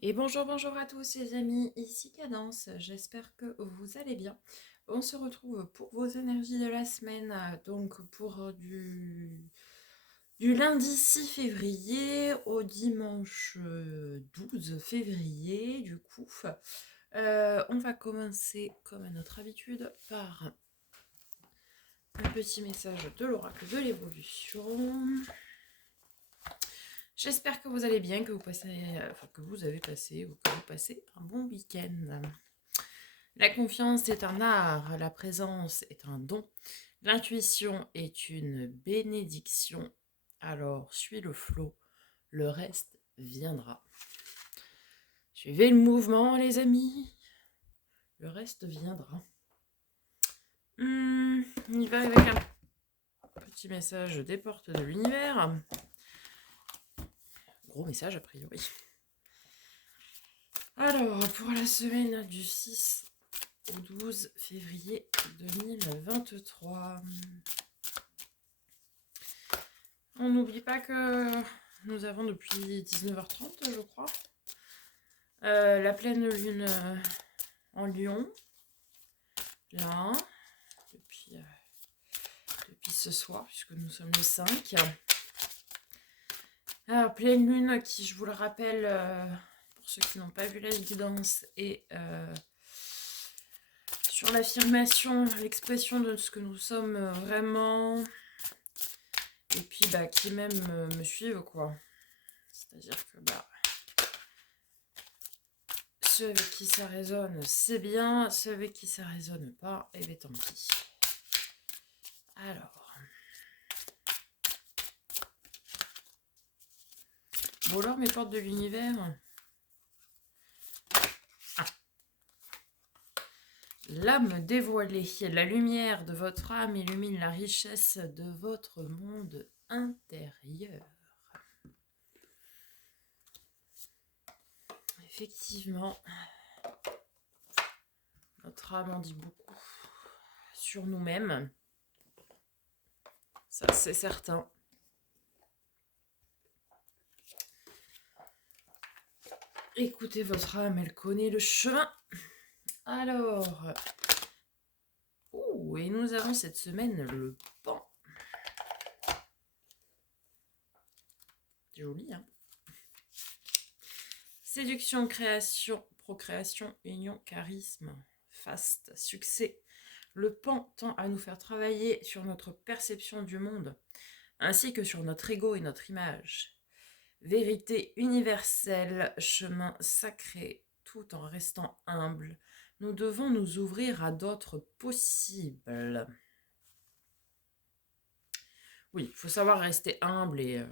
Et bonjour, bonjour à tous les amis, ici Cadence, j'espère que vous allez bien. On se retrouve pour vos énergies de la semaine, donc pour du lundi 6 février au dimanche 12 février, du coup. On va commencer, comme à notre habitude, par un petit message de l'oracle de l'évolution. J'espère que vous allez bien, que vous avez passé ou que vous passez un bon week-end. La confiance est un art, la présence est un don, l'intuition est une bénédiction. Alors suis le flot, le reste viendra. Suivez le mouvement, les amis, le reste viendra. On y va avec un petit message des portes de l'univers. Gros message a priori. Alors, pour la semaine du 6 au 12 février 2023. On n'oublie pas que nous avons depuis 19h30, je crois, la pleine lune en Lion, là, depuis ce soir, puisque nous sommes le 5. Alors, pleine lune qui, je vous le rappelle, pour ceux qui n'ont pas vu la guidance, est sur l'affirmation, l'expression de ce que nous sommes vraiment, et puis qui même me suivent, quoi. C'est-à-dire que ceux avec qui ça résonne, c'est bien. Ceux avec qui ça résonne pas, et bien tant pis. Alors. Bon alors, mes portes de l'univers. Ah. L'âme dévoilée. La lumière de votre âme illumine la richesse de votre monde intérieur. Effectivement, notre âme en dit beaucoup sur nous-mêmes. Ça, c'est certain. Écoutez votre âme, elle connaît le chemin. Alors, et nous avons cette semaine le pan. C'est joli, hein? Séduction, création, procréation, union, charisme, faste, succès. Le pan tend à nous faire travailler sur notre perception du monde, ainsi que sur notre ego et notre image. Vérité universelle, chemin sacré, tout en restant humble. Nous devons nous ouvrir à d'autres possibles. Oui, il faut savoir rester humble et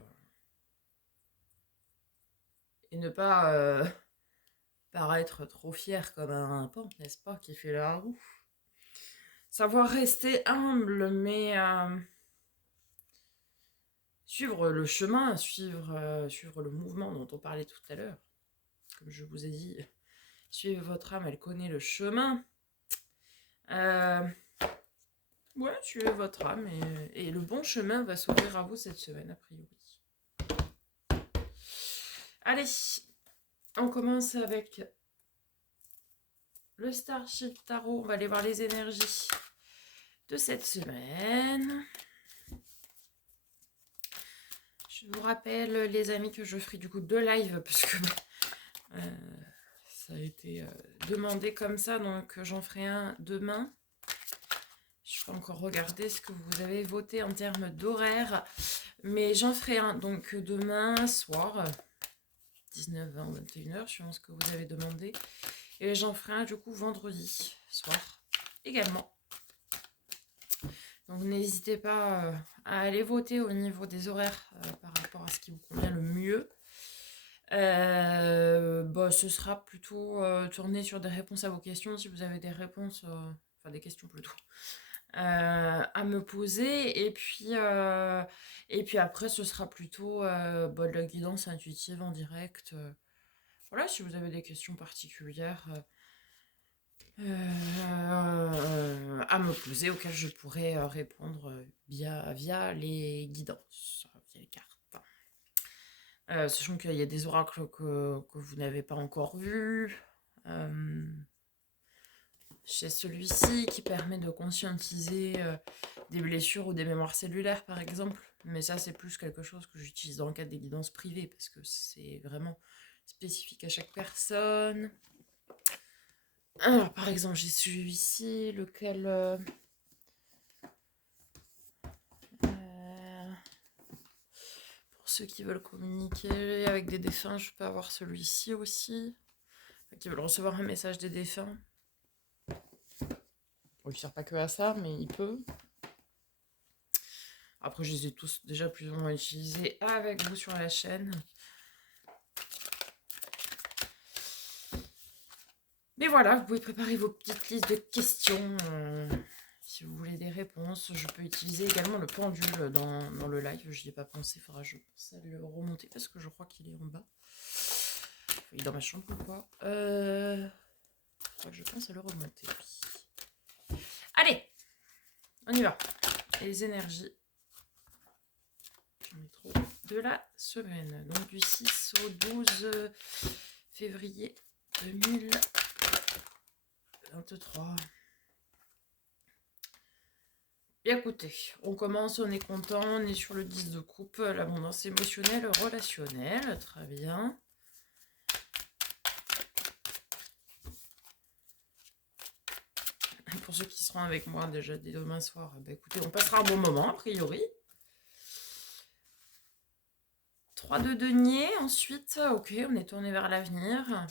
ne pas paraître trop fier comme un pan, n'est-ce pas, qui fait la roue. Savoir rester humble, mais suivre le chemin, suivre le mouvement dont on parlait tout à l'heure. Comme je vous ai dit, suivez votre âme, elle connaît le chemin. Ouais, suivez votre âme et le bon chemin va s'ouvrir à vous cette semaine, a priori. Allez, on commence avec le Starship Tarot. On va aller voir les énergies de cette semaine. Je vous rappelle, les amis, que je ferai du coup 2 lives parce que ça a été demandé comme ça, donc j'en ferai un demain. Je peux encore regarder ce que vous avez voté en termes d'horaire, mais j'en ferai un donc demain soir, 19h, 21h, suivant ce que vous avez demandé, et j'en ferai un du coup vendredi soir également. Donc n'hésitez pas à aller voter au niveau des horaires par rapport à ce qui vous convient le mieux. Ce sera plutôt tourné sur des réponses à vos questions, si vous avez des réponses, enfin des questions plutôt, à me poser. Et puis après, ce sera plutôt de la guidance intuitive en direct. Voilà, si vous avez des questions particulières à me poser, auxquelles je pourrais répondre via les guidances, via les cartes. Sachant qu'il y a des oracles que vous n'avez pas encore vus. Chez celui-ci qui permet de conscientiser des blessures ou des mémoires cellulaires par exemple. Mais ça c'est plus quelque chose que j'utilise dans le cadre des guidances privées parce que c'est vraiment spécifique à chaque personne. Alors par exemple j'ai celui-ci lequel... pour ceux qui veulent communiquer avec des défunts, je peux avoir celui-ci aussi. Qui veulent recevoir un message des défunts. Bon, il ne sert pas que à ça, mais il peut. Après, je les ai tous déjà plus ou moins utilisés avec vous sur la chaîne. Mais voilà, vous pouvez préparer vos petites listes de questions. Si vous voulez des réponses, je peux utiliser également le pendule dans le live. Je n'y ai pas pensé, il faudra je pense à le remonter parce que je crois qu'il est en bas. Il est dans ma chambre ou quoi. Il faudra que je pense à le remonter. Allez, on y va. Les énergies. J'en ai trop. De la semaine. Donc du 6 au 12 février 2023. Bien écoutez, on commence, on est content, on est sur le 10 de coupe, l'abondance émotionnelle, relationnelle, très bien. Pour ceux qui seront avec moi déjà dès demain soir, bah écoutez, on passera un bon moment a priori. 3 de denier, ensuite, ok, on est tourné vers l'avenir.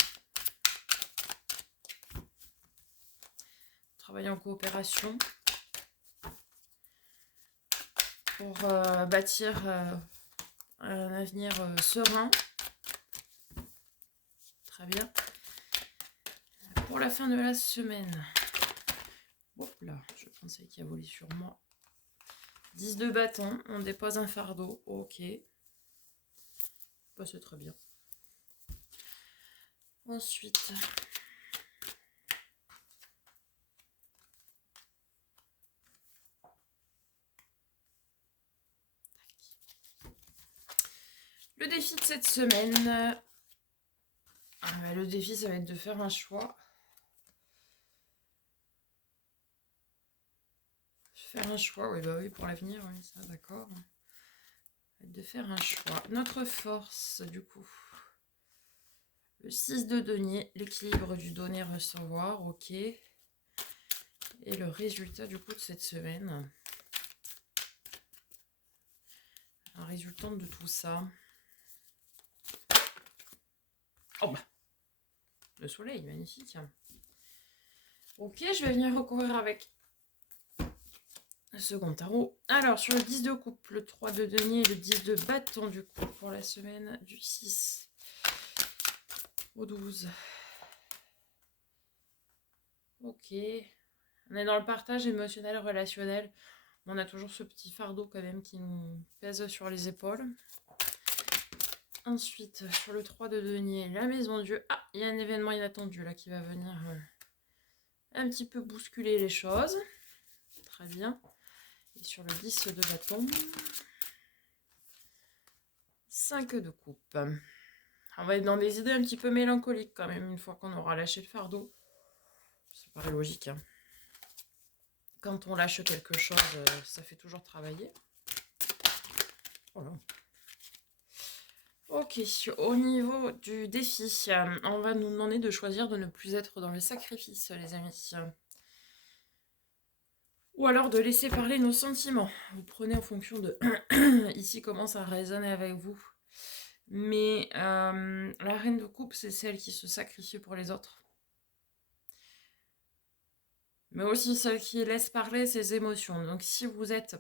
Travailler en coopération pour bâtir un avenir serein. Très bien. Pour la fin de la semaine. Oh là, je pensais qu'il y a volé sur moi. 10 de bâton, on dépose un fardeau. Ok. Bah, c'est très bien. Ensuite. Le défi de cette semaine. Le défi, ça va être de faire un choix. Faire un choix, oui, bah oui, pour l'avenir, oui, ça, d'accord. De faire un choix. Notre force, du coup. Le 6 de denier, l'équilibre du donner-recevoir, ok. Et le résultat, du coup, de cette semaine. Un résultant de tout ça. Oh bah, le soleil, magnifique. Ok, je vais venir recourir avec le second tarot. Alors, sur le 10 de coupe, le 3 de denier et le 10 de bâton, du coup, pour la semaine du 6 au 12. Ok. On est dans le partage émotionnel, relationnel. On a toujours ce petit fardeau quand même qui nous pèse sur les épaules. Ensuite, sur le 3 de denier, la maison Dieu. Ah, il y a un événement inattendu là qui va venir un petit peu bousculer les choses. Très bien. Et sur le 10 de bâton, 5 de coupe. On va être dans des idées un petit peu mélancoliques quand même, une fois qu'on aura lâché le fardeau. Ça paraît logique. Hein. Quand on lâche quelque chose, ça fait toujours travailler. Voilà. Ok, au niveau du défi, on va nous demander de choisir de ne plus être dans le sacrifice, les amis. Ou alors de laisser parler nos sentiments. Vous prenez en fonction de ici comment ça résonne avec vous. Mais la reine de coupe, c'est celle qui se sacrifie pour les autres. Mais aussi celle qui laisse parler ses émotions. Donc si vous êtes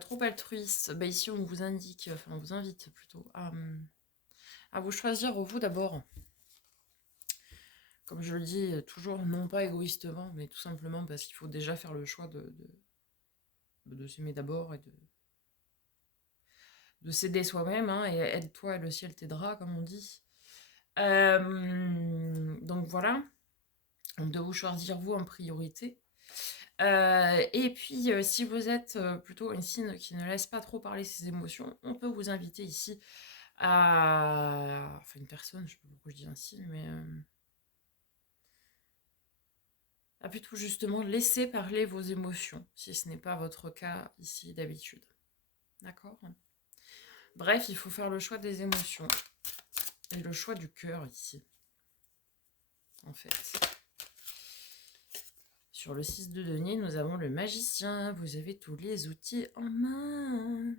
trop altruiste, bah ici on vous indique, enfin on vous invite plutôt à vous choisir vous d'abord. Comme je le dis toujours, non pas égoïstement, mais tout simplement parce qu'il faut déjà faire le choix de s'aimer d'abord et de s'aider soi-même, hein, et aide-toi et le ciel t'aidera, comme on dit. Donc voilà, de vous choisir vous en priorité. Et puis, si vous êtes plutôt une signe qui ne laisse pas trop parler ses émotions, on peut vous inviter ici Enfin, une personne, je sais pas pourquoi je dis ainsi, mais... à plutôt justement laisser parler vos émotions, si ce n'est pas votre cas ici d'habitude. D'accord? Bref, il faut faire le choix des émotions. Et le choix du cœur ici. En fait. Sur le 6 de denier, nous avons le magicien. Vous avez tous les outils en main.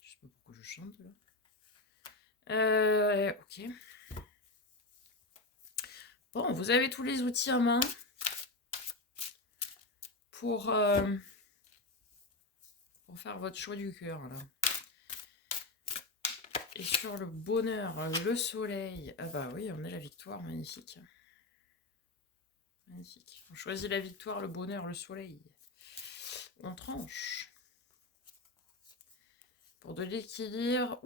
Je sais pas pourquoi je chante là. Ok. Bon, vous avez tous les outils en main pour faire votre choix du cœur là. Et sur le bonheur, le soleil. Ah bah oui, on est la victoire, magnifique. Magnifique. On choisit la victoire, le bonheur, le soleil. On tranche. Pour de l'équilibre.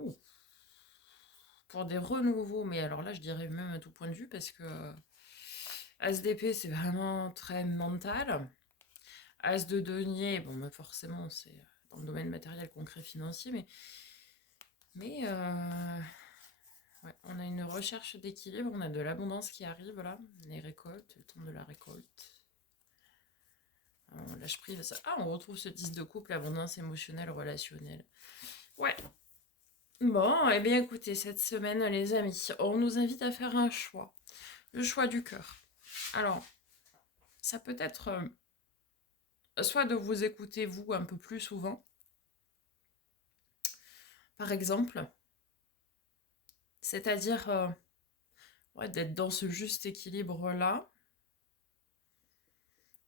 Pour des renouveaux. Mais alors là, je dirais même à tout point de vue parce que As d'épée, c'est vraiment très mental. As de denier, bon, bah forcément, c'est dans le domaine matériel, concret, financier. Mais ouais, on a une recherche d'équilibre. On a de l'abondance qui arrive là. Les récoltes, le temps de la récolte. On lâche prise. Ah, on retrouve ce 10 de couple, abondance émotionnelle, relationnelle. Ouais. Bon, eh bien écoutez, cette semaine, les amis, on nous invite à faire un choix. Le choix du cœur. Alors, ça peut être soit de vous écouter, vous, un peu plus souvent. Par exemple. C'est-à-dire ouais, d'être dans ce juste équilibre-là.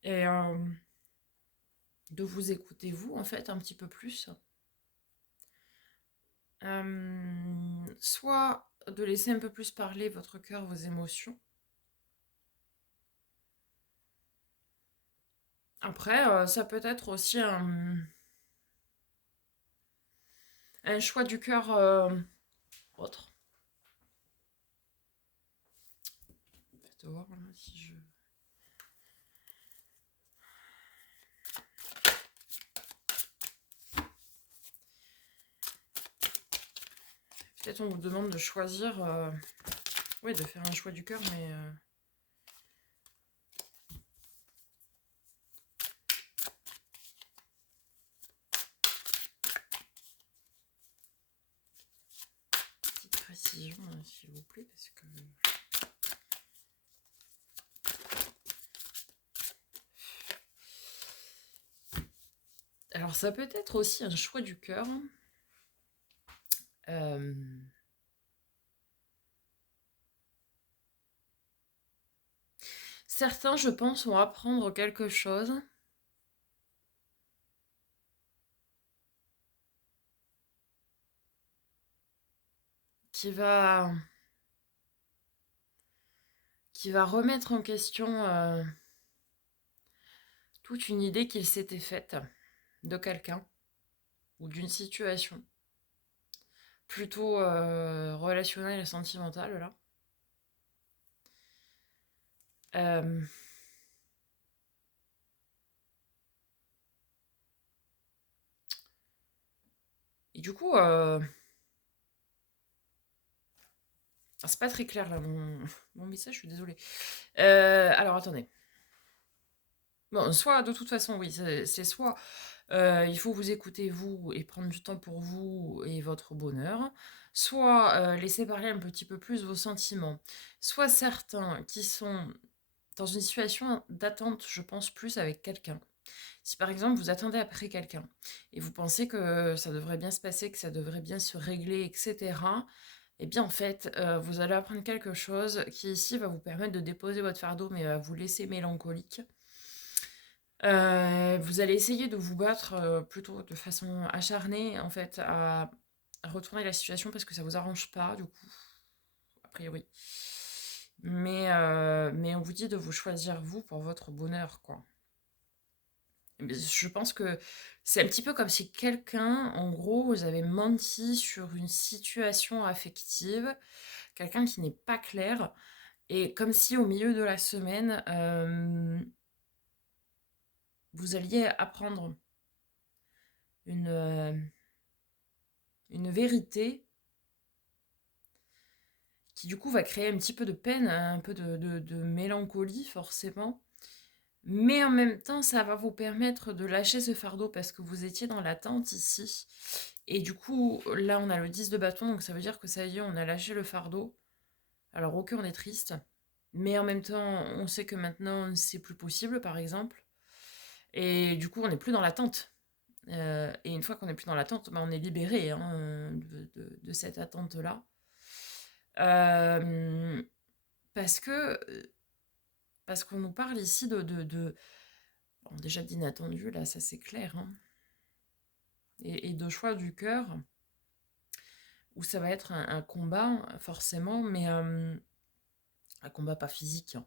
Et de vous écouter, vous, en fait, un petit peu plus. Soit de laisser un peu plus parler votre cœur, vos émotions. Après, ça peut être aussi un choix du cœur autre. Je vais voir là, si je... Peut-être on vous demande de choisir... ouais, de faire un choix du cœur, mais... petite précision, s'il vous plaît, parce que... Alors, ça peut être aussi un choix du cœur. Certains, je pense, vont apprendre quelque chose qui va remettre en question toute une idée qu'il s'était faite de quelqu'un ou d'une situation plutôt relationnelle et sentimentale là. Et du coup, c'est pas très clair là mon message, je suis désolée. Alors attendez. Bon, soit de toute façon, oui, c'est soit il faut vous écouter vous et prendre du temps pour vous et votre bonheur, soit laisser parler un petit peu plus vos sentiments. Soit certains qui sont dans une situation d'attente, je pense, plus avec quelqu'un. Si par exemple vous attendez après quelqu'un et vous pensez que ça devrait bien se passer, que ça devrait bien se régler, etc., eh bien en fait, vous allez apprendre quelque chose qui ici va vous permettre de déposer votre fardeau, mais va vous laisser mélancolique. Vous allez essayer de vous battre plutôt de façon acharnée, en fait, à retourner la situation parce que ça vous arrange pas, du coup, a priori. Mais on vous dit de vous choisir vous pour votre bonheur, quoi. Je pense que c'est un petit peu comme si quelqu'un, en gros, vous avez menti sur une situation affective, quelqu'un qui n'est pas clair, et comme si au milieu de la semaine, vous alliez apprendre une une vérité qui du coup va créer un petit peu de peine, un peu de mélancolie forcément. Mais en même temps, ça va vous permettre de lâcher ce fardeau parce que vous étiez dans l'attente ici. Et du coup, là, on a le 10 de bâton, donc ça veut dire que ça y est, on a lâché le fardeau. Alors, ok, on est triste, mais en même temps, on sait que maintenant, c'est plus possible, par exemple. Et du coup, on n'est plus dans l'attente. Et une fois qu'on n'est plus dans l'attente, bah, on est libéré hein, de cette attente-là. Euh, parce que parce qu'on nous parle ici bon, déjà d'inattendu, là, ça c'est clair, hein, et de choix du cœur, où ça va être un combat, forcément, mais un combat pas physique, hein.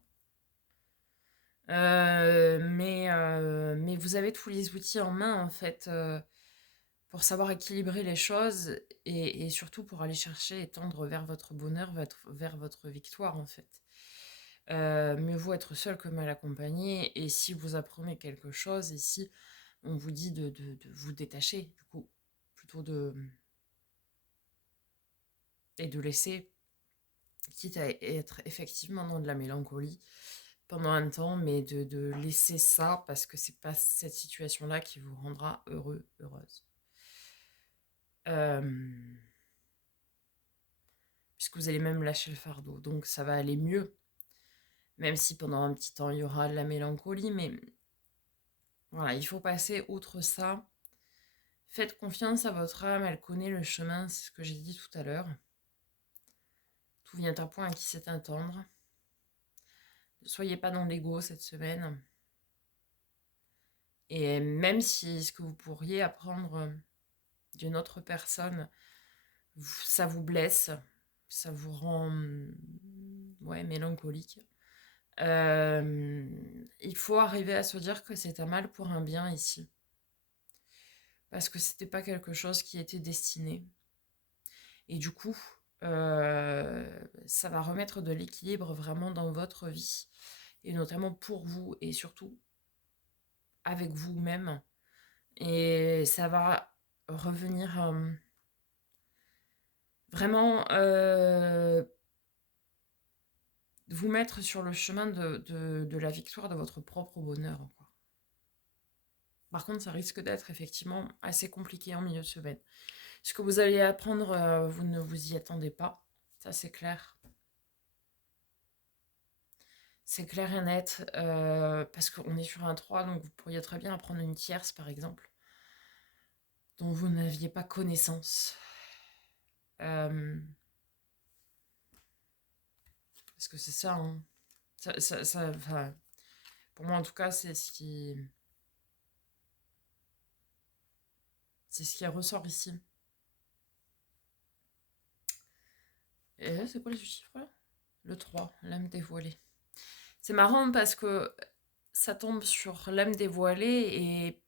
Mais vous avez tous les outils en main, en fait, pour savoir équilibrer les choses et surtout pour aller chercher et tendre vers votre bonheur, vers votre victoire, en fait. Mieux vaut être seul que mal accompagné. Et si vous apprenez quelque chose, ici, on vous dit de vous détacher, du coup, plutôt et de laisser, quitte à être effectivement dans de la mélancolie pendant un temps, mais de laisser ça parce que c'est pas cette situation-là qui vous rendra heureux, heureuse. Puisque vous allez même lâcher le fardeau, donc ça va aller mieux. Même si pendant un petit temps il y aura de la mélancolie, mais voilà, il faut passer outre ça. Faites confiance à votre âme, elle connaît le chemin, c'est ce que j'ai dit tout à l'heure. Tout vient à point à qui sait attendre. Ne soyez pas dans l'ego cette semaine. Et même si ce que vous pourriez apprendre d'une autre personne, ça vous blesse, ça vous rend mélancolique, il faut arriver à se dire que c'est un mal pour un bien ici. Parce que c'était pas quelque chose qui était destiné. Et du coup, ça va remettre de l'équilibre vraiment dans votre vie. Et notamment pour vous et surtout avec vous-même. Et ça va revenir vraiment vous mettre sur le chemin de la victoire de votre propre bonheur, quoi. Par contre, ça risque d'être effectivement assez compliqué en milieu de semaine. Ce que vous allez apprendre, vous ne vous y attendez pas. Ça, c'est clair. C'est clair et net. Parce qu'on est sur un 3, donc vous pourriez très bien apprendre une tierce, par exemple, dont vous n'aviez pas connaissance. Parce que c'est ça, hein. Enfin, pour moi, en tout cas, c'est ce qui ressort ici. Et là, c'est quoi les chiffres là? Le 3, l'âme dévoilée. C'est marrant parce que ça tombe sur l'âme dévoilée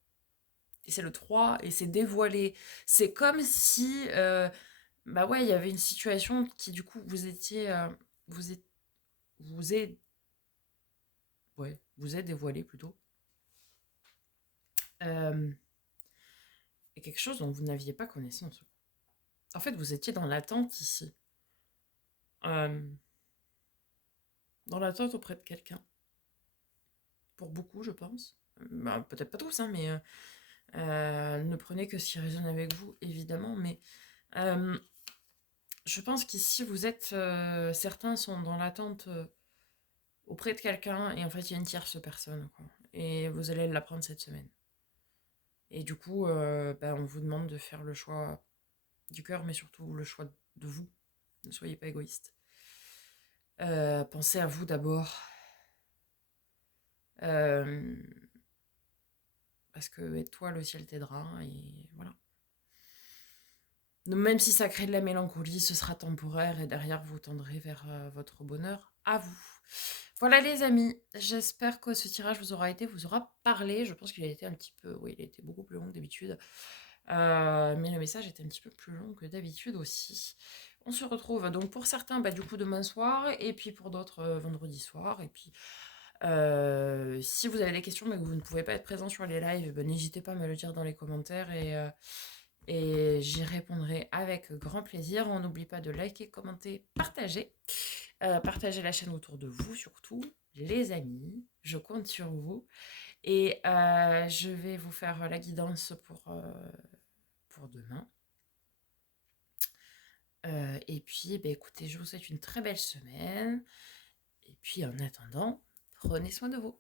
et c'est le 3 et c'est dévoilé. C'est comme si, bah ouais, il y avait une situation qui du coup vous étiez, vous êtes, vous êtes, ouais, vous êtes dévoilé plutôt. Et quelque chose dont vous n'aviez pas connaissance. En fait, vous étiez dans l'attente ici. Dans l'attente auprès de quelqu'un. Pour beaucoup, je pense. Bah, peut-être pas tous, hein, mais ne prenez que ce qui résonne avec vous, évidemment. Mais je pense qu'ici, vous êtes... certains sont dans l'attente auprès de quelqu'un, et en fait, il y a une tierce personne, quoi. Et vous allez l'apprendre cette semaine. Et du coup, on vous demande de faire le choix du cœur, mais surtout le choix de vous. Ne soyez pas égoïste. Pensez à vous d'abord. Parce que toi, le ciel t'aidera, et voilà. Donc, même si ça crée de la mélancolie, ce sera temporaire, et derrière, vous tendrez vers votre bonheur à vous. Voilà les amis, j'espère que ce tirage vous aura parlé. Je pense qu'il a été un petit peu, oui, il a été beaucoup plus long que d'habitude. Mais le message était un petit peu plus long que d'habitude aussi. On se retrouve donc pour certains, du coup demain soir, et puis pour d'autres vendredi soir. Et puis si vous avez des questions mais que vous ne pouvez pas être présent sur les lives, n'hésitez pas à me le dire dans les commentaires et j'y répondrai avec grand plaisir. On n'oublie pas de liker, commenter, partager. Partagez la chaîne autour de vous surtout, les amis. Je compte sur vous. Et je vais vous faire la guidance pour demain. Et puis, écoutez, je vous souhaite une très belle semaine. Et puis, en attendant, prenez soin de vous.